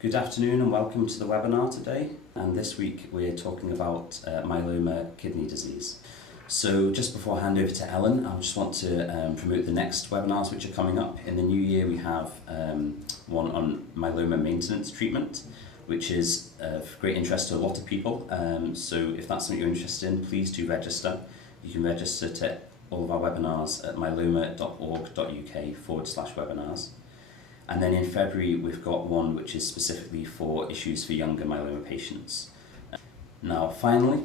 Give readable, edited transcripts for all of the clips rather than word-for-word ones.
Good afternoon and welcome to the webinar today. And this week we're talking about myeloma kidney disease. So just before I hand over to Ellen, I just want to promote the next webinars which are coming up. In the new year we have one on myeloma maintenance treatment, which is of great interest to a lot of people. So if that's something you're interested in, please do register. You can register to all of our webinars at myeloma.org.uk/webinars. And then in February we've got one which is specifically for issues for younger myeloma patients. Now finally,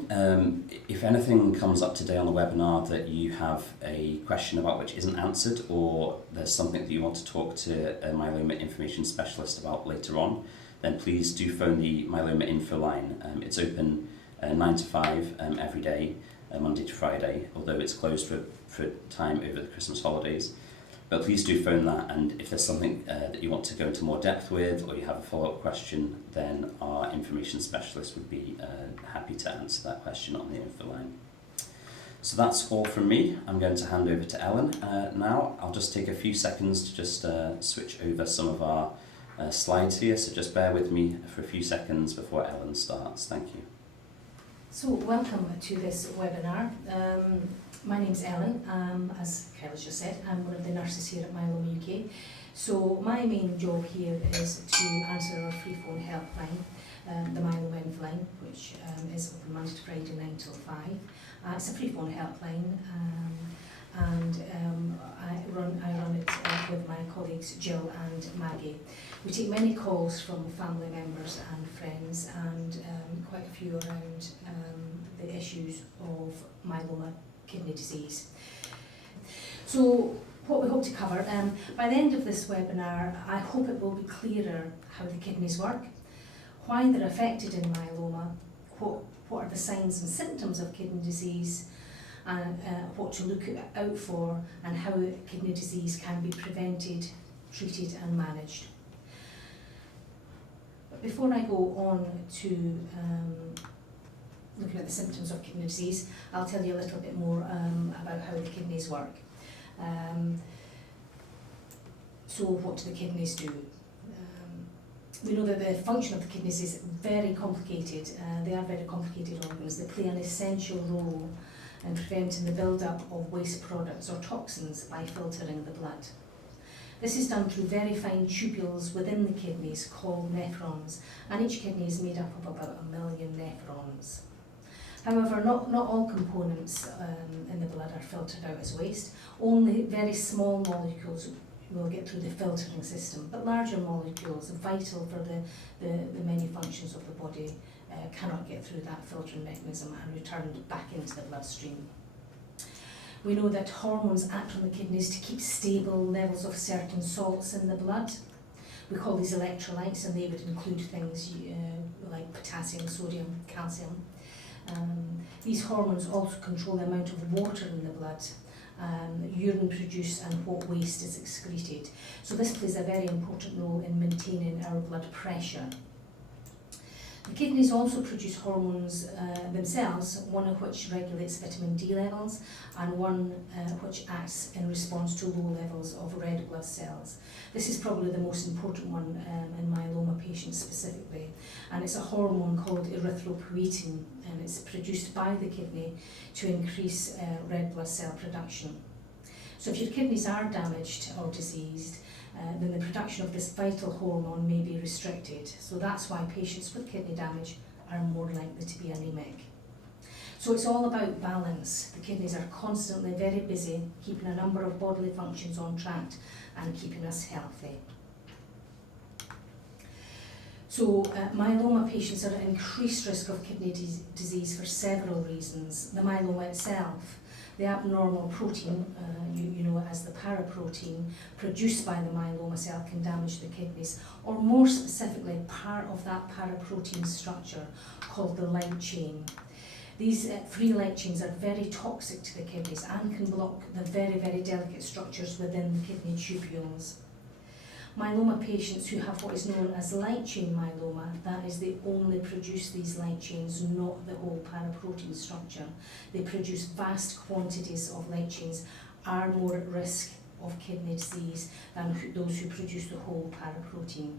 if anything comes up today on the webinar that you have a question about which isn't answered, or there's something that you want to talk to a myeloma information specialist about later on, then please do phone the myeloma info line. It's open 9 to 5 every day, Monday to Friday, although it's closed for time over the Christmas holidays. But please do phone that, and if there's something that you want to go into more depth with, or you have a follow-up question, then our information specialist would be happy to answer that question on the info line. So that's all from me. I'm going to hand over to Ellen now. I'll just take a few seconds to just switch over some of our slides here, so just bear with me for a few seconds before Ellen starts. Thank you. So welcome to this webinar. My name's Ellen, as Kelly just said. I'm one of the nurses here at Myeloma UK. So my main job here is to answer our free phone helpline, the Myeloma info line, which is open Monday to Friday 9 till 5. It's a free phone helpline, and I run it with my colleagues Jill and Maggie. We take many calls from family members and friends, and quite a few around the issues of myeloma kidney disease. So what we hope to cover, by the end of this webinar, I hope it will be clearer how the kidneys work, why they're affected in myeloma, what are the signs and symptoms of kidney disease, and what to look out for, and how kidney disease can be prevented, treated and managed. But before I go on to looking at the symptoms of kidney disease, I'll tell you a little bit more about how the kidneys work. So what do the kidneys do? We know that the function of the kidneys is very complicated. They are very complicated organs. They play an essential role in preventing the build-up of waste products or toxins by filtering the blood. This is done through very fine tubules within the kidneys called nephrons, and each kidney is made up of about 1 million nephrons. However, not all components in the blood are filtered out as waste. Only very small molecules will get through the filtering system, but larger molecules, vital for the many functions of the body, cannot get through that filtering mechanism and return back into the bloodstream. We know that hormones act on the kidneys to keep stable levels of certain salts in the blood. We call these electrolytes, and they would include things like potassium, sodium, calcium. These hormones also control the amount of water in the blood, urine produced, and what waste is excreted. So this plays a very important role in maintaining our blood pressure. The kidneys also produce hormones themselves, one of which regulates vitamin D levels, and one which acts in response to low levels of red blood cells. This is probably the most important one in myeloma patients specifically, and it's a hormone called erythropoietin, and it's produced by the kidney to increase red blood cell production. So if your kidneys are damaged or diseased, then the production of this vital hormone may be restricted. So that's why patients with kidney damage are more likely to be anemic. So it's all about balance. The kidneys are constantly very busy, keeping a number of bodily functions on track and keeping us healthy. So myeloma patients are at increased risk of kidney disease for several reasons. The myeloma itself, the abnormal protein, you know it as the paraprotein, produced by the myeloma cell can damage the kidneys, or more specifically, part of that paraprotein structure called the light chain. These free light chains are very toxic to the kidneys and can block the very, very delicate structures within the kidney tubules. Myeloma patients who have what is known as light chain myeloma, that is, they only produce these light chains, not the whole paraprotein structure. They produce vast quantities of light chains, are more at risk of kidney disease than those who produce the whole paraprotein.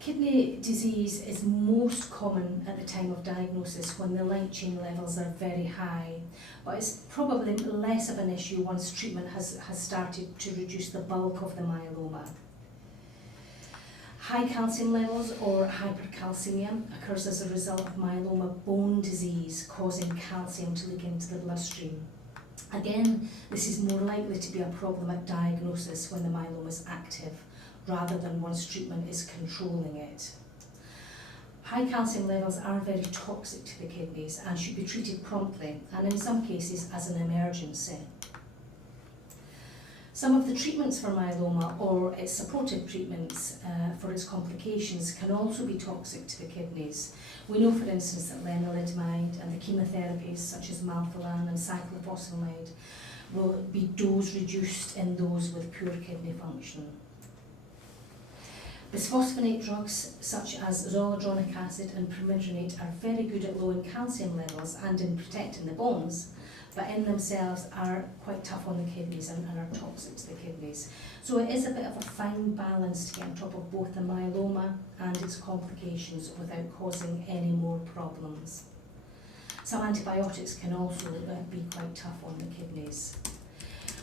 Kidney disease is most common at the time of diagnosis when the light chain levels are very high, but it's probably less of an issue once treatment has started to reduce the bulk of the myeloma. High calcium levels or hypercalcemia occurs as a result of myeloma bone disease causing calcium to leak into the bloodstream. Again, this is more likely to be a problem at diagnosis when the myeloma is active, rather than once treatment is controlling it. High calcium levels are very toxic to the kidneys and should be treated promptly, and in some cases as an emergency. Some of the treatments for myeloma or its supportive treatments for its complications can also be toxic to the kidneys. We know, for instance, that lenalidomide and the chemotherapies such as melphalan and cyclophosphamide will be dose reduced in those with poor kidney function. Bisphosphonate drugs such as zoledronic acid and permethrinate are very good at lowering calcium levels and in protecting the bones, but in themselves are quite tough on the kidneys and are toxic to the kidneys. So it is a bit of a fine balance to get on top of both the myeloma and its complications without causing any more problems. Some antibiotics can also be quite tough on the kidneys.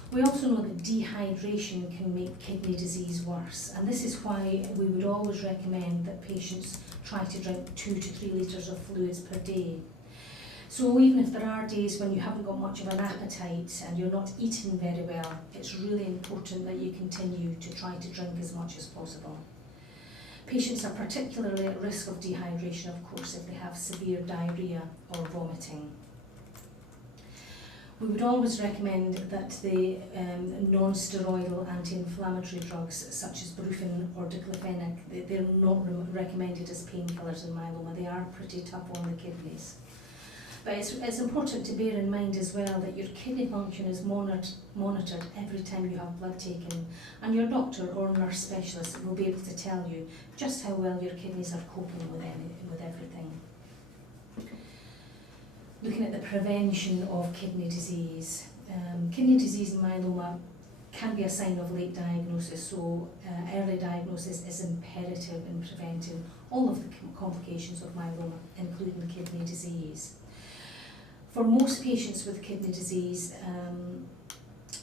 We also know that dehydration can make kidney disease worse, and this is why we would always recommend that patients try to drink 2 to 3 litres of fluids per day. So even if there are days when you haven't got much of an appetite and you're not eating very well, it's really important that you continue to try to drink as much as possible. Patients are particularly at risk of dehydration, of course, if they have severe diarrhoea or vomiting. We would always recommend that the non-steroidal anti-inflammatory drugs such as brufen or diclofenac, they're not recommended as painkillers in myeloma. They are pretty tough on the kidneys. But it's important to bear in mind as well that your kidney function is monitored every time you have blood taken, and your doctor or nurse specialist will be able to tell you just how well your kidneys are coping with everything. Looking at the prevention of kidney disease. Kidney disease and myeloma can be a sign of late diagnosis, so early diagnosis is imperative in preventing all of the complications of myeloma, including kidney disease. For most patients with kidney disease,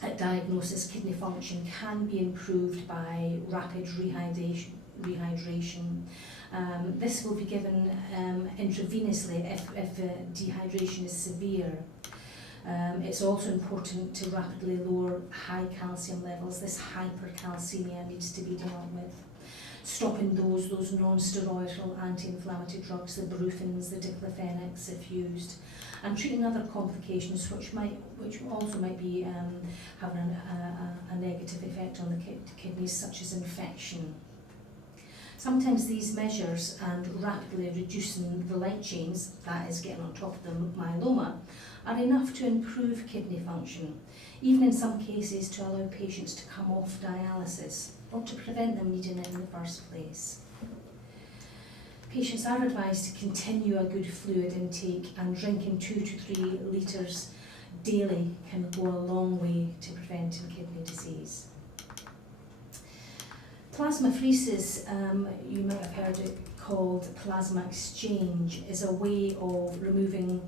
at diagnosis, kidney function can be improved by rapid rehydration. This will be given intravenously if dehydration is severe. It's also important to rapidly lower high calcium levels. This hypercalcemia needs to be dealt with. Stopping those non-steroidal anti-inflammatory drugs, the brufens, the diclofenacs if used, and treating other complications which also might be having a negative effect on the kidneys, such as infection. Sometimes these measures and rapidly reducing the light chains, that is getting on top of the myeloma, are enough to improve kidney function, even in some cases to allow patients to come off dialysis or to prevent them needing it in the first place. Patients are advised to continue a good fluid intake, and drinking 2 to 3 litres daily can go a long way to preventing kidney disease. Plasmapheresis, you might have heard it called plasma exchange, is a way of removing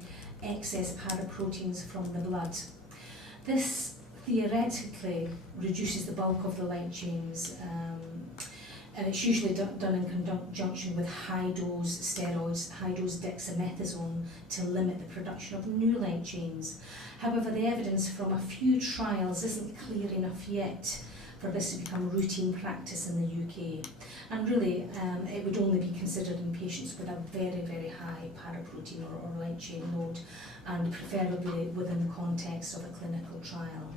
excess paraproteins from the blood. This theoretically reduces the bulk of the light chains, and it's usually done in conjunction with high-dose steroids, high-dose dexamethasone, to limit the production of new light chains. However, the evidence from a few trials isn't clear enough yet for this to become routine practice in the UK. And really, it would only be considered in patients with a very, very high paraprotein or light chain load, and preferably within the context of a clinical trial.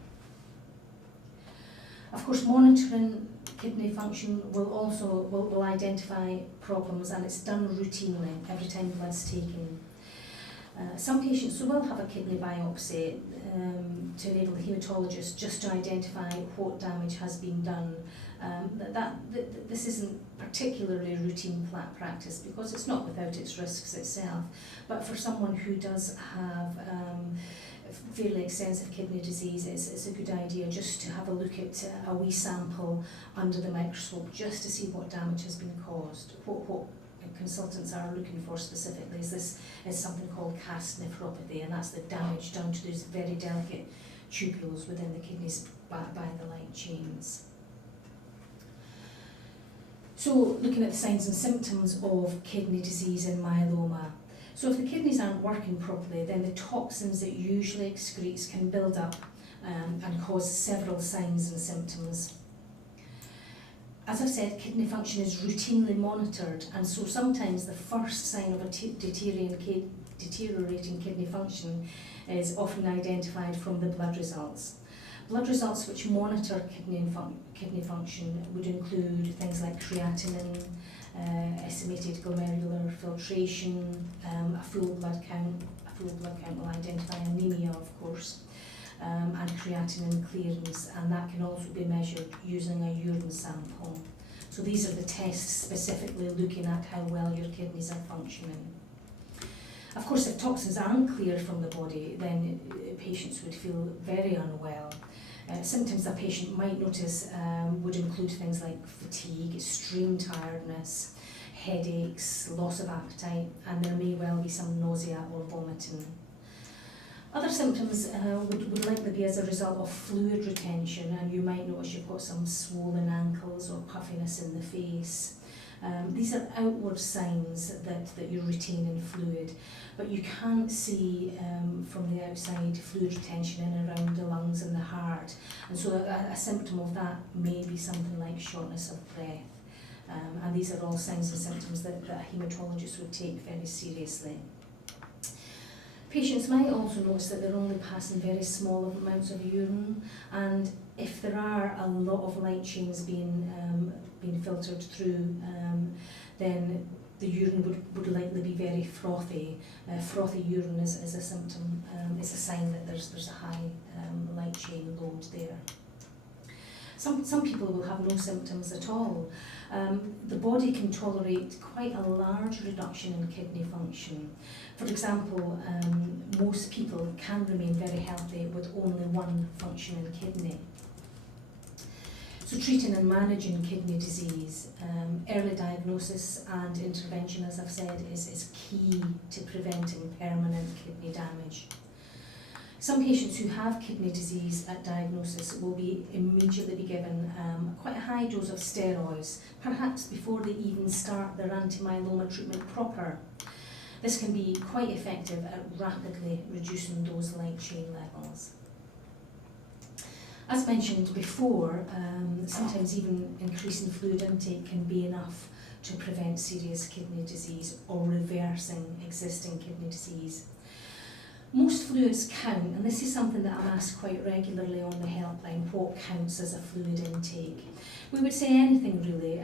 Of course, monitoring kidney function will identify problems, and it's done routinely every time blood's taken. Some patients will have a kidney biopsy to enable the haematologist just to identify what damage has been done. This isn't particularly routine practice because it's not without its risks itself, but for someone who does have fairly extensive kidney disease, it's a good idea just to have a look at a wee sample under the microscope just to see what damage has been caused. What consultants are looking for specifically is something called cast nephropathy, and that's the damage done to those very delicate tubules within the kidneys by the light chains. So looking at the signs and symptoms of kidney disease and myeloma. So if the kidneys aren't working properly, then the toxins it usually excretes can build up and cause several signs and symptoms. As I've said, kidney function is routinely monitored, and so sometimes the first sign of a deteriorating kidney function is often identified from the blood results. Blood results which monitor kidney function would include things like creatinine, estimated glomerular filtration, a full blood count. A full blood count will identify anemia, of course, and creatinine clearance, and that can also be measured using a urine sample. So these are the tests specifically looking at how well your kidneys are functioning. Of course, if toxins aren't cleared from the body, then patients would feel very unwell. Symptoms a patient might notice would include things like fatigue, extreme tiredness, headaches, loss of appetite, and there may well be some nausea or vomiting. Other symptoms would likely be as a result of fluid retention, and you might notice you've got some swollen ankles or puffiness in the face. These are outward signs that you're retaining fluid, but you can't see from the outside fluid retention in and around the lungs and the heart, and so a symptom of that may be something like shortness of breath. And these are all signs and symptoms that a haematologist would take very seriously. Patients might also notice that they're only passing very small amounts of urine, and if there are a lot of light chains being filtered through, then the urine would likely be very frothy. Frothy urine is a symptom, it's a sign that there's a high light chain load there. Some people will have no symptoms at all. The body can tolerate quite a large reduction in kidney function. For example, most people can remain very healthy with only one functioning kidney. So treating and managing kidney disease, early diagnosis and intervention, as I've said, is key to preventing permanent kidney damage. Some patients who have kidney disease at diagnosis will immediately be given quite a high dose of steroids, perhaps before they even start their anti-myeloma treatment proper. This can be quite effective at rapidly reducing those light chain levels. As mentioned before, sometimes even increasing fluid intake can be enough to prevent serious kidney disease or reversing existing kidney disease. Most fluids count, and this is something that I'm asked quite regularly on the helpline, what counts as a fluid intake. We would say anything really,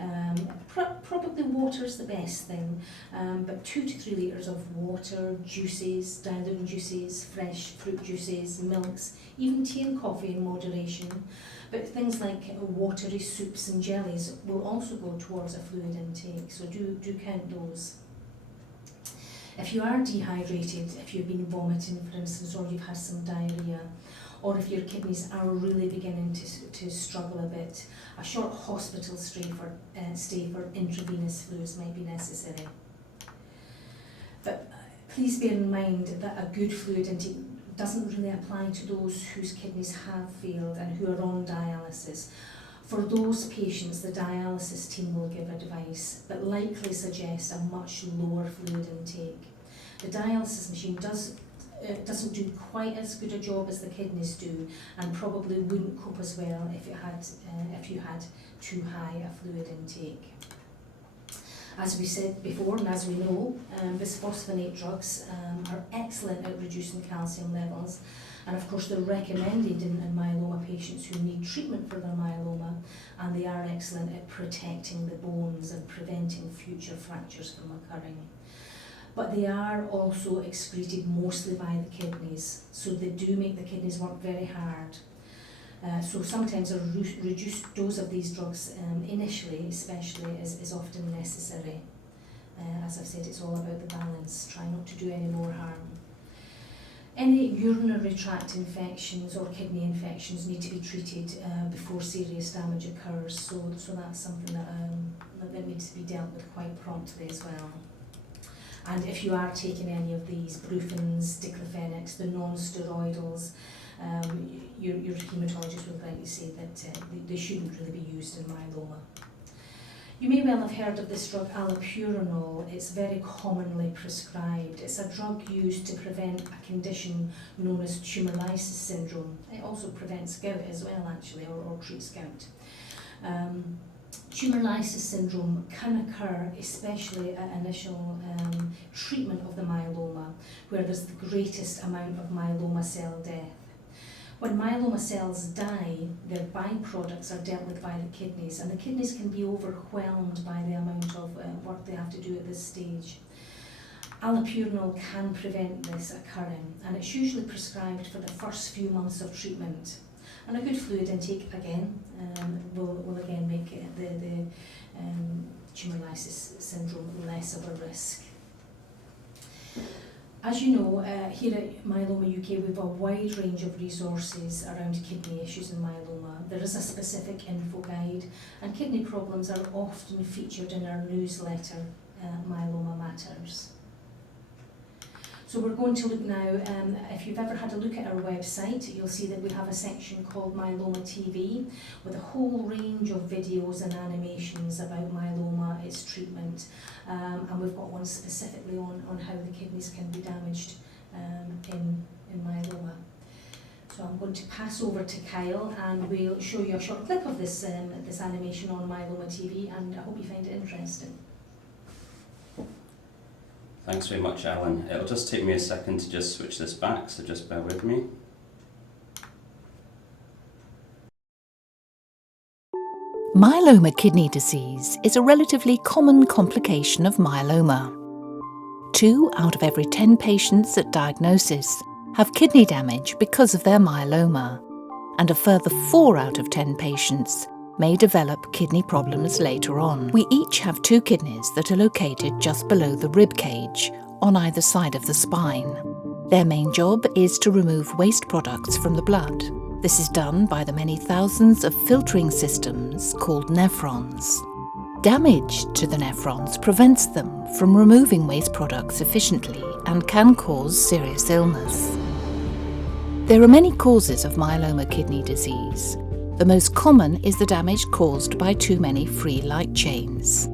probably water is the best thing, but 2 to 3 litres of water, juices, diluted juices, fresh fruit juices, milks, even tea and coffee in moderation. But things like watery soups and jellies will also go towards a fluid intake, so do count those. If you are dehydrated, if you've been vomiting, for instance, or you've had some diarrhoea, or if your kidneys are really beginning to struggle a bit, a short hospital stay for intravenous fluids might be necessary. But please bear in mind that a good fluid intake doesn't really apply to those whose kidneys have failed and who are on dialysis. For those patients, the dialysis team will give advice, but likely suggest a much lower fluid intake. The dialysis machine doesn't do quite as good a job as the kidneys do, and probably wouldn't cope as well if you had too high a fluid intake. As we said before, and as we know, bisphosphonate drugs are excellent at reducing calcium levels, and of course they're recommended in myeloma patients who need treatment for their myeloma, and they are excellent at protecting the bones and preventing future fractures from occurring. But they are also excreted mostly by the kidneys, so they do make the kidneys work very hard. So sometimes a reduced dose of these drugs initially especially is often necessary. As I've said, it's all about the balance, try not to do any more harm. Any urinary tract infections or kidney infections need to be treated before serious damage occurs, so that's something that needs to be dealt with quite promptly as well. And if you are taking any of these brufens, diclofenacs, the non-steroidals, your haematologist will likely say that they shouldn't really be used in myeloma. You may well have heard of this drug Allopurinol. It's very commonly prescribed. It's a drug used to prevent a condition known as tumour lysis syndrome. It also prevents gout as well, actually, or treats gout. Tumour lysis syndrome can occur especially at initial treatment of the myeloma, where there's the greatest amount of myeloma cell death. When myeloma cells die, their byproducts are dealt with by the kidneys, and the kidneys can be overwhelmed by the amount of work they have to do at this stage. Allopurinol can prevent this occurring, and it's usually prescribed for the first few months of treatment. And a good fluid intake again will again make the tumour lysis syndrome less of a risk. As you know, here at Myeloma UK we have a wide range of resources around kidney issues in myeloma. There is a specific info guide, and kidney problems are often featured in our newsletter, Myeloma Matters. So we're going to look now, if you've ever had a look at our website, you'll see that we have a section called Myeloma TV with a whole range of videos and animations about myeloma, its treatment, and we've got one specifically on how the kidneys can be damaged in myeloma. So I'm going to pass over to Kyle, and we'll show you a short clip of this animation on Myeloma TV, and I hope you find it interesting. Thanks very much, Alan. It'll just take me a second to just switch this back, so just bear with me. Myeloma kidney disease is a relatively common complication of myeloma. 2 out of every 10 patients at diagnosis have kidney damage because of their myeloma, and a further 4 out of 10 patients may develop kidney problems later on. We each have 2 kidneys that are located just below the rib cage, on either side of the spine. Their main job is to remove waste products from the blood. This is done by the many thousands of filtering systems called nephrons. Damage to the nephrons prevents them from removing waste products efficiently and can cause serious illness. There are many causes of myeloma kidney disease. The most common is the damage caused by too many free light chains.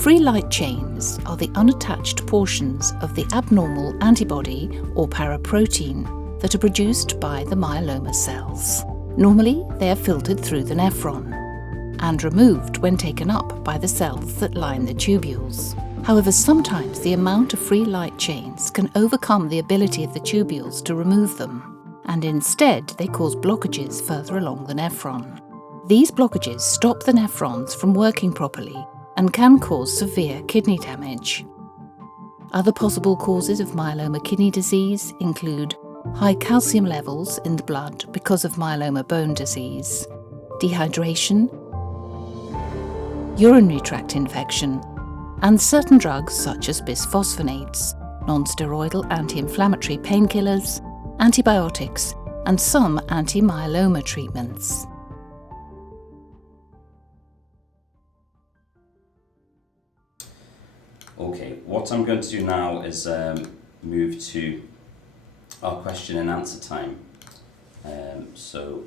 Free light chains are the unattached portions of the abnormal antibody or paraprotein that are produced by the myeloma cells. Normally, they are filtered through the nephron and removed when taken up by the cells that line the tubules. However, sometimes the amount of free light chains can overcome the ability of the tubules to remove them, and instead they cause blockages further along the nephron. These blockages stop the nephrons from working properly and can cause severe kidney damage. Other possible causes of myeloma kidney disease include high calcium levels in the blood because of myeloma bone disease, dehydration, urinary tract infection, and certain drugs such as bisphosphonates, non-steroidal anti-inflammatory painkillers, antibiotics, and some anti-myeloma treatments. Okay, what I'm going to do now is move to our question and answer time. So,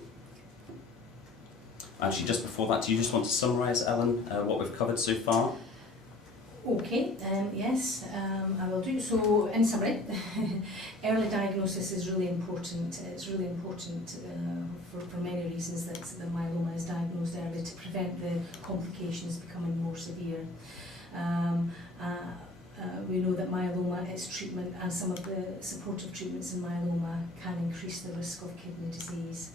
actually, just before that, do you just want to summarise, Ellen, what we've covered so far? Okay, yes, I will do. So, in summary, early diagnosis is really important. It's really important for many reasons that the myeloma is diagnosed early to prevent the complications becoming more severe. We know that myeloma, its treatment and some of the supportive treatments in myeloma can increase the risk of kidney disease.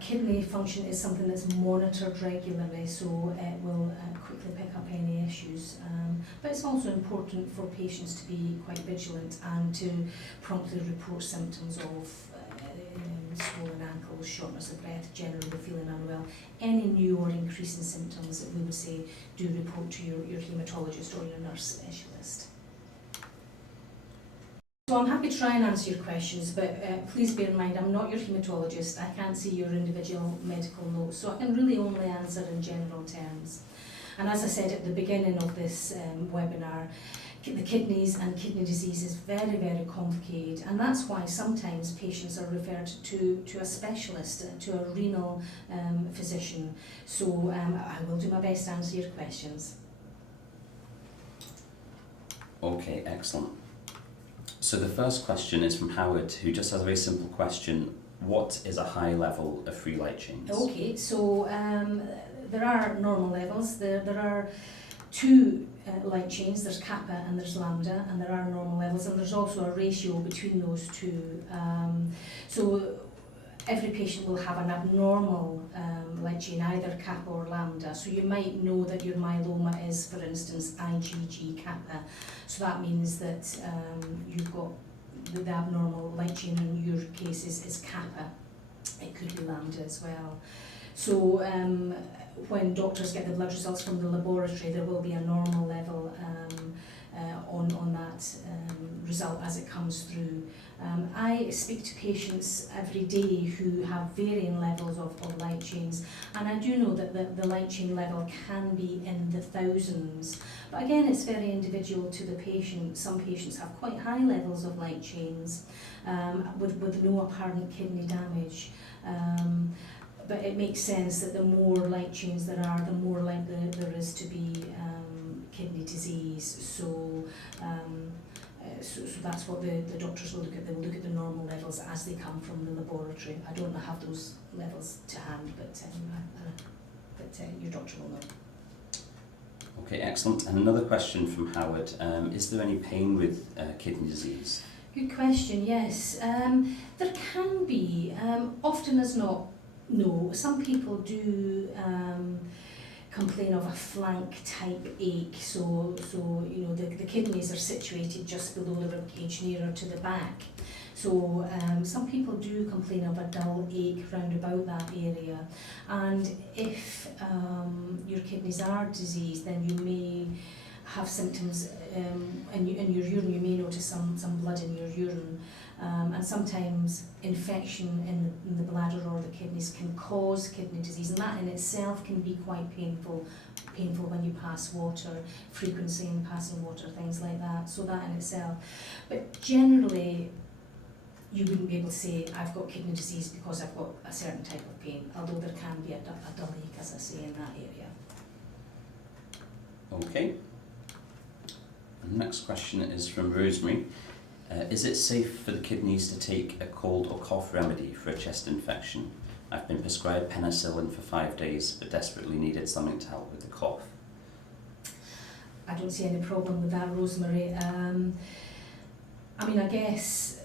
Kidney function is something that's monitored regularly, so it will quickly pick up any issues. But it's also important for patients to be quite vigilant and to promptly report symptoms of swollen ankles, shortness of breath, generally feeling unwell. Any new or increasing symptoms that we would say do report to your haematologist or your nurse specialist. So I'm happy to try and answer your questions, but please bear in mind I'm not your haematologist. I can't see your individual medical notes, so I can really only answer in general terms. And as I said at the beginning of this webinar, the kidneys and kidney disease is very, very complicated, and that's why sometimes patients are referred to a specialist, to a renal physician. So I will do my best to answer your questions. Okay, excellent. So the first question is from Howard, who just has a very simple question. What is a high level of free light chains? Okay, so there are normal levels. There are two light chains, there's kappa and there's lambda, and there are normal levels, and there's also a ratio between those two. So every patient will have an abnormal light chain, either kappa or lambda. So you might know that your myeloma is, for instance, IgG kappa. So that means that you've got the abnormal light chain in your case is kappa. It could be lambda as well. So when doctors get the blood results from the laboratory, there will be a normal level on that result as it comes through. I speak to patients every day who have varying levels of light chains, and I do know that the light chain level can be in the thousands. But again, it's very individual to the patient. Some patients have quite high levels of light chains with no apparent kidney damage. But it makes sense that the more light chains there are, the more likely there is to be kidney disease. So that's what the doctors will look at. They will look at the normal levels as they come from the laboratory. I don't have those levels to hand, but your doctor will know. Okay, excellent. And another question from Howard. Is there any pain with kidney disease? Good question, yes. There can be, often as not. No, some people do complain of a flank type ache, so you know the kidneys are situated just below the ribcage, nearer to the back. So some people do complain of a dull ache round about that area, and if your kidneys are diseased, then you may have symptoms in your urine. You may notice some blood in your urine. And sometimes infection in the bladder or the kidneys can cause kidney disease, and that in itself can be quite painful when you pass water, frequency in passing water, things like that. So that in itself. But generally, you wouldn't be able to say, I've got kidney disease because I've got a certain type of pain, although there can be a dull ache, as I say, in that area. Okay. And the next question is from Rosemary. Is it safe for the kidneys to take a cold or cough remedy for a chest infection? I've been prescribed penicillin for 5 days, but desperately needed something to help with the cough. I don't see any problem with that, Rosemary. I mean, I guess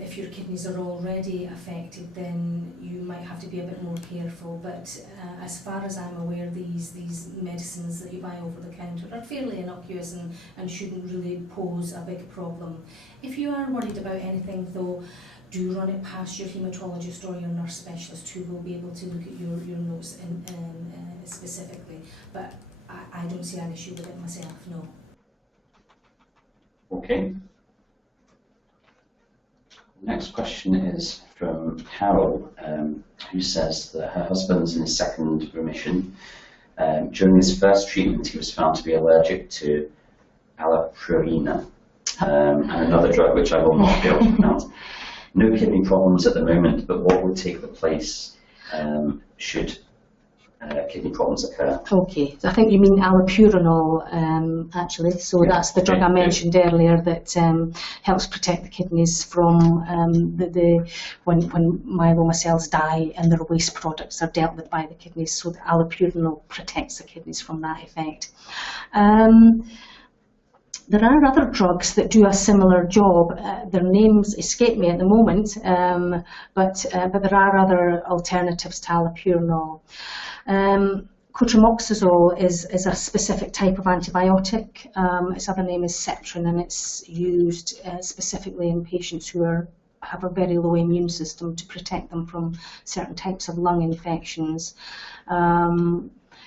if your kidneys are already affected, then you might have to be a bit more careful. But as far as I'm aware, these medicines that you buy over the counter are fairly innocuous and shouldn't really pose a big problem. If you are worried about anything, though, do run it past your haematologist or your nurse specialist, who will be able to look at your notes specifically. But I don't see an issue with it myself, no. Okay. Next question is from Carol, who says that her husband's in second remission. During his first treatment, he was found to be allergic to Allopurinol and another drug which I will not be able to pronounce. No kidney problems at the moment, but what would take the place should kidney problems occur? Okay, so I think you mean allopurinol, actually. So yeah, that's the drug I mentioned earlier that helps protect the kidneys from when myeloma cells die and their waste products are dealt with by the kidneys. So the allopurinol protects the kidneys from that effect. There are other drugs that do a similar job. Their names escape me at the moment, but there are other alternatives to allopurinol. Cotrimoxazole is a specific type of antibiotic. Its other name is Cetrin, and it's used specifically in patients who have a very low immune system to protect them from certain types of lung infections.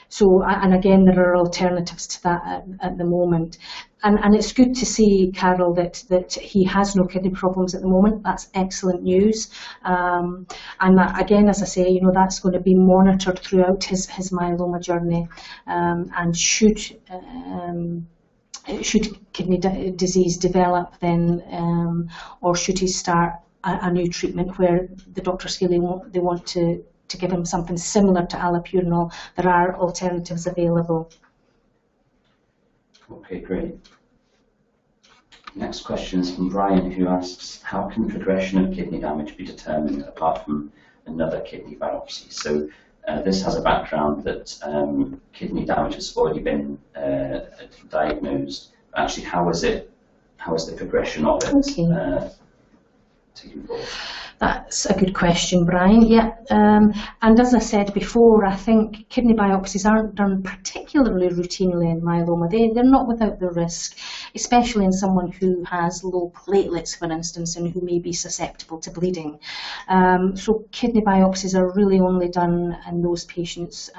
So, and again, there are alternatives to that at the moment. And it's good to see, Carol, that he has no kidney problems at the moment. That's excellent news. And that, again, as I say, you know, that's going to be monitored throughout his myeloma journey. And should kidney disease develop, then, or should he start a new treatment where the doctors feel they want to give him something similar to allopurinol, there are alternatives available. Okay, great. Next question is from Brian, who asks, how can progression of kidney damage be determined apart from another kidney biopsy? So this has a background that kidney damage has already been diagnosed. Actually, how is the progression of it taken forward? That's a good question, Brian. Yeah, and as I said before, I think kidney biopsies aren't done particularly routinely in myeloma. They're not without the risk, especially in someone who has low platelets, for instance, and who may be susceptible to bleeding. So kidney biopsies are really only done in those patients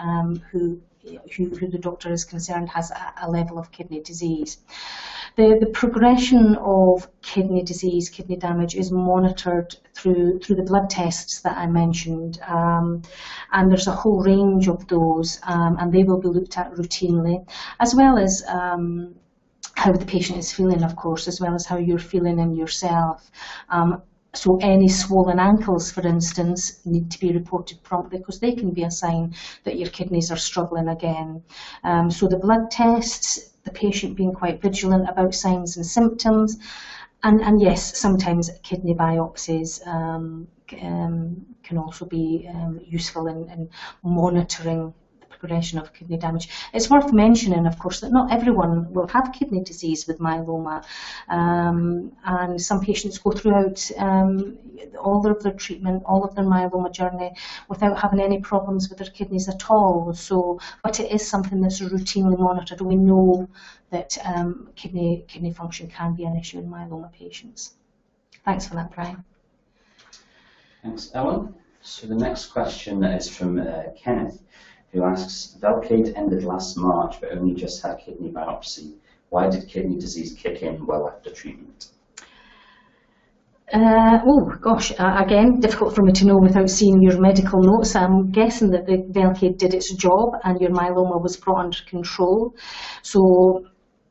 who the doctor is concerned has a level of kidney disease. The progression of kidney disease, kidney damage, is monitored through the blood tests that I mentioned, and there's a whole range of those, and they will be looked at routinely, as well as how the patient is feeling, of course, as well as how you're feeling in yourself. So any swollen ankles, for instance, need to be reported promptly because they can be a sign that your kidneys are struggling again. So the blood tests, the patient being quite vigilant about signs and symptoms, and yes, sometimes kidney biopsies can also be useful in monitoring progression of kidney damage. It's worth mentioning, of course, that not everyone will have kidney disease with myeloma, and some patients go throughout all of their treatment, all of their myeloma journey, without having any problems with their kidneys at all. So, but it is something that's routinely monitored. We know that kidney function can be an issue in myeloma patients. Thanks for that, Brian. Thanks, Ellen. So the next question is from Kenneth, who asks, Velcade ended last March but only just had a kidney biopsy. Why did kidney disease kick in well after treatment? Again, difficult for me to know without seeing your medical notes. I'm guessing that the Velcade did its job and your myeloma was brought under control. So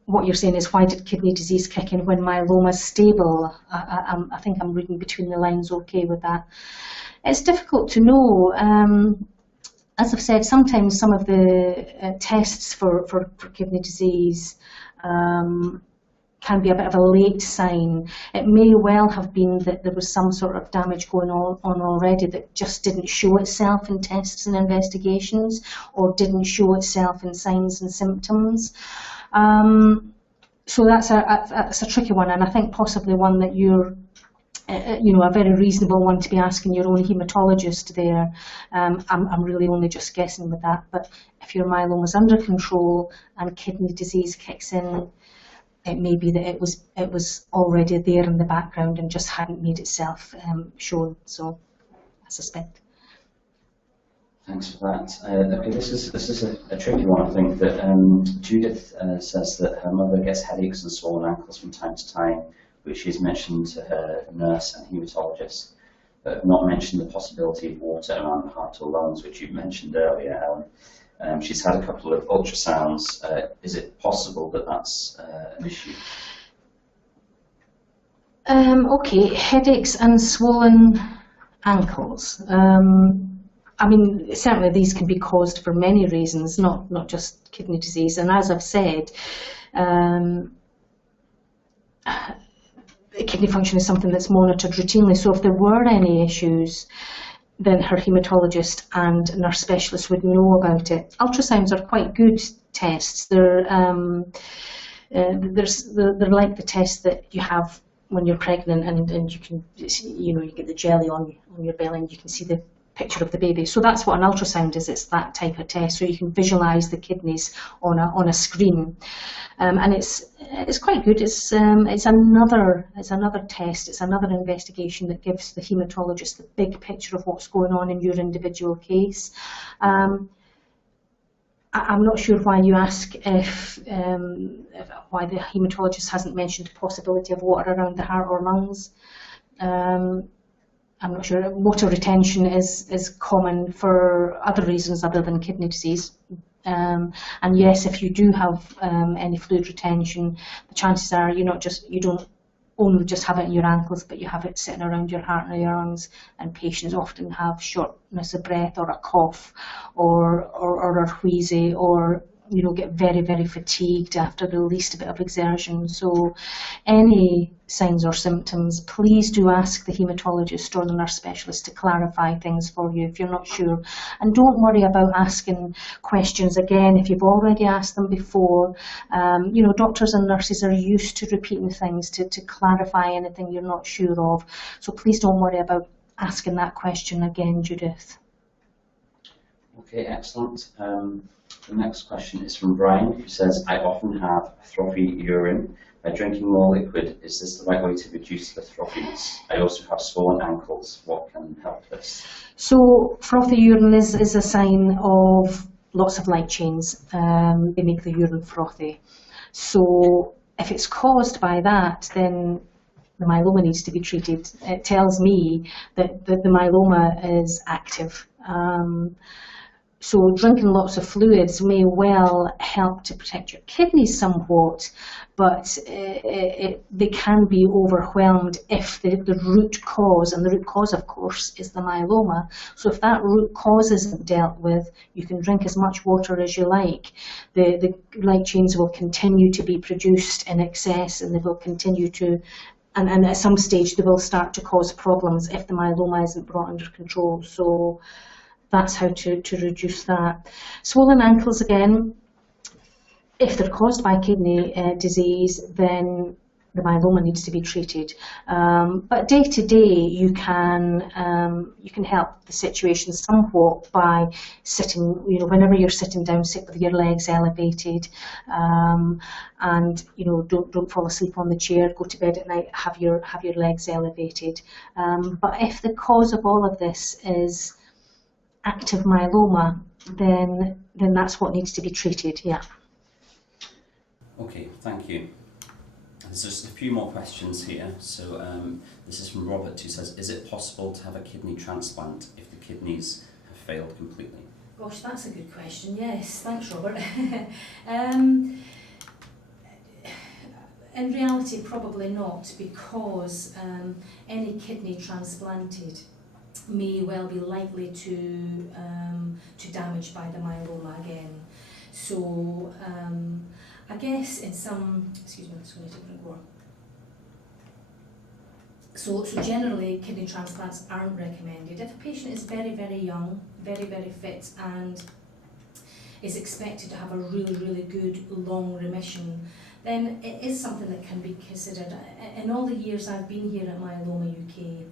what you're saying is, why did kidney disease kick in when myeloma is stable? I think I'm reading between the lines okay with that. It's difficult to know. As I've said, sometimes some of the tests for kidney disease can be a bit of a late sign. It may well have been that there was some sort of damage going on already that just didn't show itself in tests and investigations, or didn't show itself in signs and symptoms. So that's a tricky one, and I think possibly one that you're a very reasonable one to be asking your own haematologist there. I'm really only just guessing with that, but if your myeloma is under control and kidney disease kicks in, it may be that it was already there in the background and just hadn't made itself shown. So I suspect. Thanks for that. Okay, this is a tricky one. I think that Judith says that her mother gets headaches and swollen ankles from time to time, which she's mentioned to her nurse and haematologist, but not mentioned the possibility of water around the heart or lungs, which you mentioned earlier, Ellen. She's had a couple of ultrasounds. Is it possible that that's an issue? Okay, headaches and swollen ankles. I mean, certainly these can be caused for many reasons, not just kidney disease. And as I've said, kidney function is something that's monitored routinely. So if there were any issues, then her haematologist and nurse specialist would know about it. Ultrasounds are quite good tests. They're like the test that you have when you're pregnant, and you can, you get the jelly on your belly and you can see the picture of the baby. So that's what an ultrasound is. It's that type of test. So you can visualize the kidneys on a screen, and it's quite good. It's another test. It's another investigation that gives the haematologist the big picture of what's going on in your individual case. I'm not sure why you ask why the haematologist hasn't mentioned the possibility of water around the heart or lungs. I'm not sure. Water retention is common for other reasons other than kidney disease. And yes, if you do have any fluid retention, the chances are you don't only just have it in your ankles, but you have it sitting around your heart and your lungs. And patients often have shortness of breath or a cough or are wheezy or get very, very fatigued after the least bit of exertion. So any signs or symptoms, please do ask the haematologist or the nurse specialist to clarify things for you if you're not sure. And don't worry about asking questions again if you've already asked them before. Doctors and nurses are used to repeating things to clarify anything you're not sure of. So please don't worry about asking that question again, Judith. Okay, excellent. The next question is from Brian, who says, I often have frothy urine. By drinking more liquid, is this the right way to reduce the frothiness? I also have swollen ankles. What can help this? So frothy urine is a sign of lots of light chains. They make the urine frothy. So if it's caused by that, then the myeloma needs to be treated. It tells me that the myeloma is active. So drinking lots of fluids may well help to protect your kidneys somewhat, but they can be overwhelmed if the root cause, and the root cause of course is the myeloma. So if that root cause isn't dealt with, you can drink as much water as you like. The light chains will continue to be produced in excess, and they will continue to, and at some stage they will start to cause problems if the myeloma isn't brought under control. So that's how to reduce that. Swollen ankles, again, if they're caused by kidney disease, then the myeloma needs to be treated. But day to day, you can help the situation somewhat by sitting. Whenever you're sitting down, sit with your legs elevated, and don't fall asleep on the chair. Go to bed at night, have your legs elevated. But if the cause of all of this is active myeloma, then that's what needs to be treated. Yeah. Okay, thank you. There's just a few more questions here. So this is from Robert, who says, is it possible to have a kidney transplant if the kidneys have failed completely? Gosh, that's a good question. Yes, thanks, Robert. In reality, probably not, because any kidney transplanted may well be likely to damage by the myeloma again. So I guess in some, excuse me, I'm just going to take a drink more. So generally kidney transplants aren't recommended. If a patient is very, very young, very, very fit, and is expected to have a really, really good long remission, then it is something that can be considered. In all the years I've been here at Myeloma UK,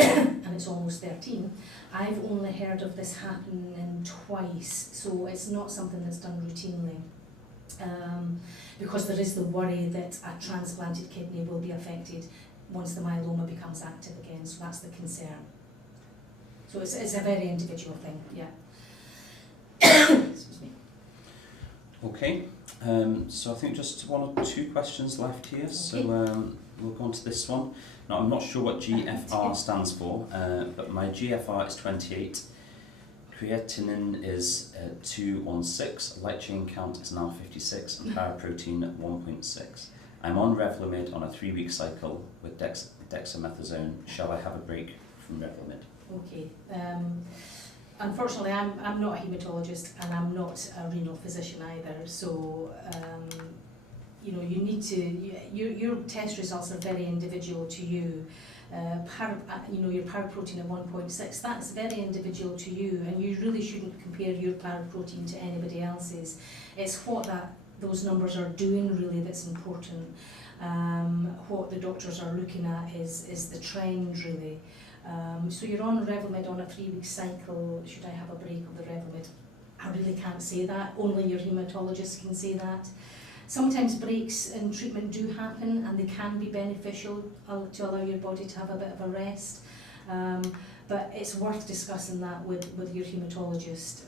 and it's almost 13, I've only heard of this happening twice, so it's not something that's done routinely. Because there is the worry that a transplanted kidney will be affected once the myeloma becomes active again, so that's the concern. So it's a very individual thing, yeah. Excuse me. Okay, so I think just one or two questions left here, okay. So we'll go on to this one. Now, I'm not sure what GFR stands for, but my GFR is 28, creatinine is 216, light chain count is now 56, and paraprotein at 1.6. I'm on Revlimid on a 3-week cycle with dexamethasone. Shall I have a break from Revlimid? Okay. Unfortunately, I'm not a haematologist and I'm not a renal physician either, so you need to, your test results are very individual to you. Your paraprotein at 1.6, that's very individual to you, and you really shouldn't compare your paraprotein to anybody else's. It's what those numbers are doing really that's important. What the doctors are looking at is the trend really. So you're on Revlimid on a 3-week cycle. Should I have a break of the Revlimid? I really can't say that. Only your haematologist can say that. Sometimes breaks in treatment do happen and they can be beneficial to allow your body to have a bit of a rest. But it's worth discussing that with your haematologist.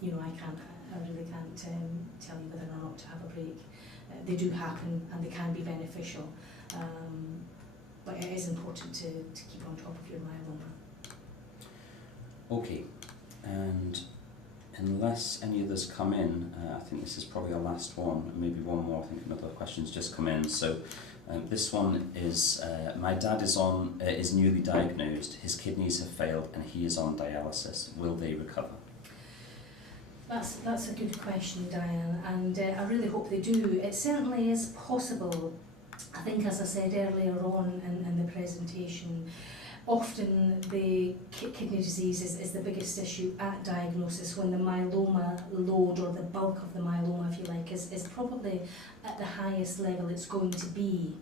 I really can't tell you whether or not to have a break. They do happen and they can be beneficial, but it is important to keep on top of your myeloma. Okay, and unless any others come in, I think this is probably our last one, maybe one more. I think another question's just come in. So this one is, my dad is newly diagnosed, his kidneys have failed and he is on dialysis. Will they recover? That's a good question, Diane, and I really hope they do. It certainly is possible. I think, as I said earlier on in the presentation, often the kidney disease is the biggest issue at diagnosis, when the myeloma load, or the bulk of the myeloma, if you like, is probably at the highest level it's going to be.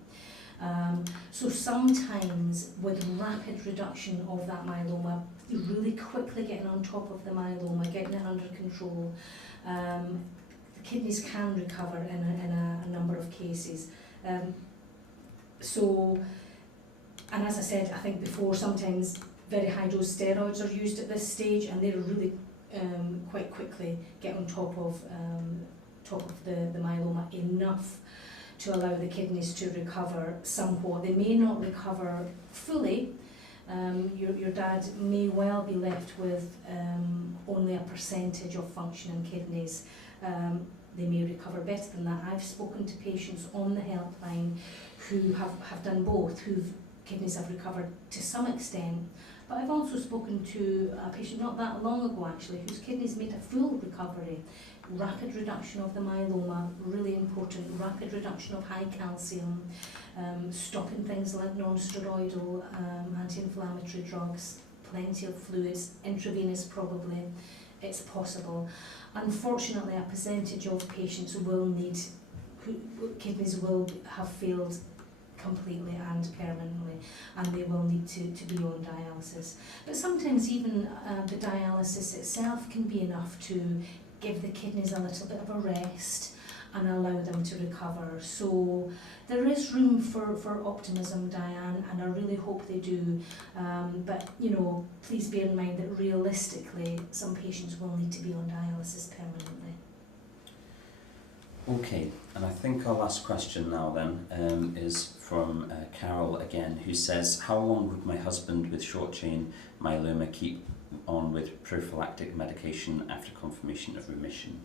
So sometimes with rapid reduction of that myeloma, really quickly getting on top of the myeloma, getting it under control, the kidneys can recover in a number of cases. And as I said, I think before, sometimes very high dose steroids are used at this stage, and they really quite quickly get on top of the myeloma enough to allow the kidneys to recover somewhat. They may not recover fully. Your dad may well be left with only a percentage of functioning kidneys. They may recover better than that. I've spoken to patients on the helpline who have done both, whose kidneys have recovered to some extent, but I've also spoken to a patient not that long ago actually, whose kidneys made a full recovery. Rapid reduction of the myeloma, really important, rapid reduction of high calcium, stopping things like non-steroidal anti-inflammatory drugs, plenty of fluids, intravenous probably. It's possible. Unfortunately, a percentage of patients kidneys will have failed completely and permanently, and they will need to be on dialysis. But sometimes even the dialysis itself can be enough to give the kidneys a little bit of a rest and allow them to recover. So there is room for optimism, Diane, and I really hope they do. But please bear in mind that realistically, some patients will need to be on dialysis permanently. Okay, and I think our last question now then is from Carol again, who says, how long would my husband with short chain myeloma keep on with prophylactic medication after confirmation of remission?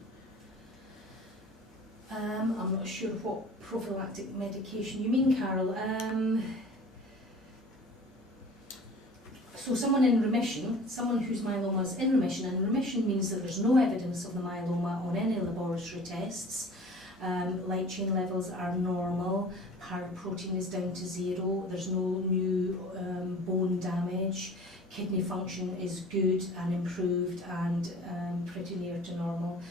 I'm not sure what prophylactic medication you mean, Carol. So someone in remission, someone whose myeloma is in remission, and remission means that there's no evidence of the myeloma on any laboratory tests. Light chain levels are normal, paraprotein is down to 0, there's no new bone damage, kidney function is good and improved and pretty near to normal.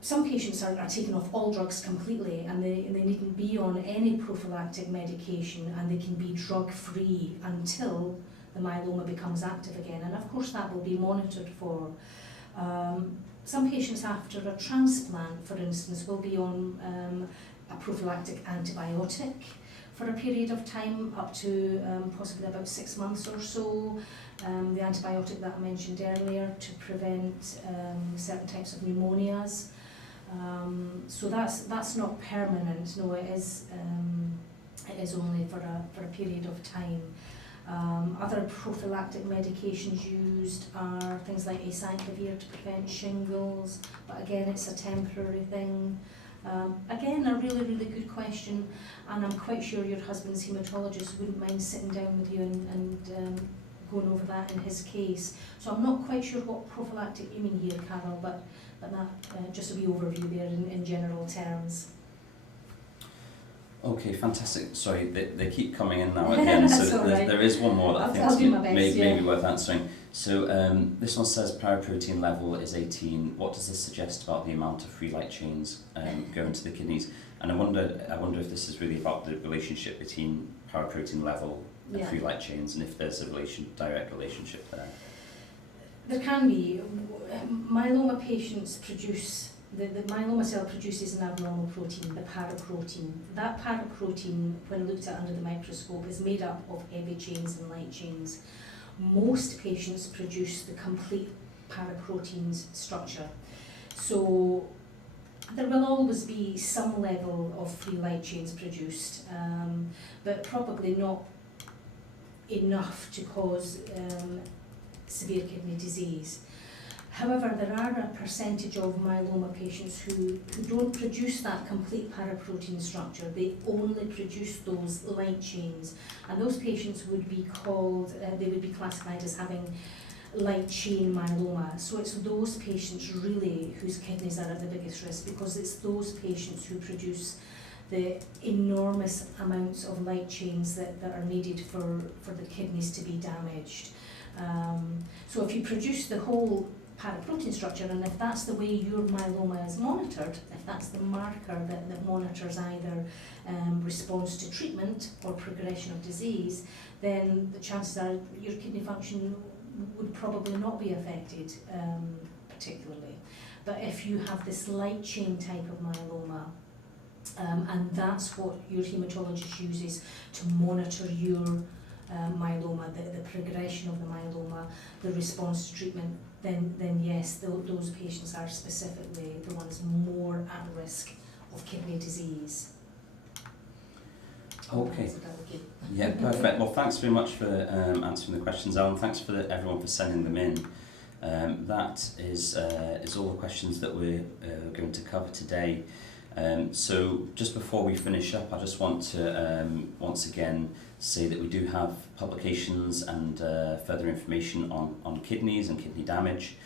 Some patients are taken off all drugs completely, and they needn't be on any prophylactic medication, and they can be drug-free until the myeloma becomes active again, and of course that will be monitored for. Some patients after a transplant, for instance, will be on a prophylactic antibiotic for a period of time, up to possibly about 6 months or so. The antibiotic that I mentioned earlier to prevent certain types of pneumonias. So that's not permanent. No, it is only for a period of time. Other prophylactic medications used are things like acyclovir to prevent shingles, but again it's a temporary thing. Again, a really, really good question, and I'm quite sure your husband's haematologist wouldn't mind sitting down with you and going over that in his case. So I'm not quite sure what prophylactic you mean here, Carol, but that just a wee overview there in general terms. Okay, fantastic. Sorry, they keep coming in now at the end, so right. There is one more that I think is maybe worth answering. So this one says paraprotein level is 18. What does this suggest about the amount of free light chains going to the kidneys? And I wonder if this is really about the relationship between paraprotein level and free light chains, and if there's a direct relationship there. There can be. Myeloma patients produce, the myeloma cell produces an abnormal protein, the paraprotein. That paraprotein, when looked at under the microscope, is made up of heavy chains and light chains. Most patients produce the complete paraprotein's structure. So there will always be some level of free light chains produced, but probably not enough to cause severe kidney disease. However, there are a percentage of myeloma patients who don't produce that complete paraprotein structure. They only produce those light chains, and those patients would be called, they would be classified as having light chain myeloma. So it's those patients really whose kidneys are at the biggest risk, because it's those patients who produce the enormous amounts of light chains that are needed for the kidneys to be damaged. So if you produce the whole paraprotein structure, and if that's the way your myeloma is monitored, if that's the marker that monitors either response to treatment or progression of disease, then the chances are your kidney function would probably not be affected particularly. But if you have this light chain type of myeloma, and that's what your haematologist uses to monitor your myeloma, the progression of the myeloma, the response to treatment, then yes, those patients are specifically the ones more at risk of kidney disease. Okay. Yeah, perfect. Well, thanks very much for answering the questions, Alan. Thanks for everyone for sending them in. That is all the questions that we're going to cover today. So just before we finish up, I just want to once again say that we do have publications and further information on kidneys and kidney damage,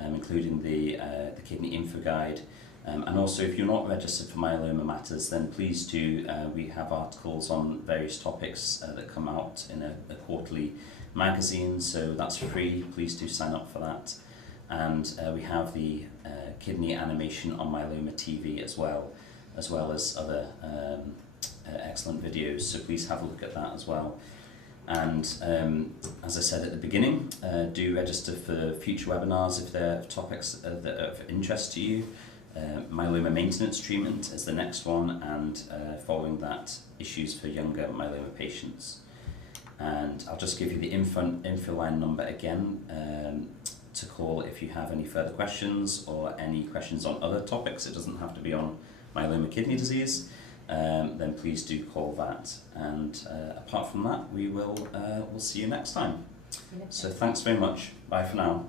including the kidney info guide. And also, if you're not registered for Myeloma Matters, then please do. We have articles on various topics that come out in a quarterly magazine, so that's free. Please do sign up for that. And we have the kidney animation on Myeloma TV as well as other excellent videos, so please have a look at that as well. And as I said at the beginning, do register for future webinars if there are topics that are of interest to you. Myeloma maintenance treatment is the next one, and following that, issues for younger myeloma patients. And I'll just give you the info line number again to call if you have any further questions or any questions on other topics. It doesn't have to be on myeloma kidney disease. Then please do call that. And apart from that, we'll see you next time. So thanks very much. Bye for now.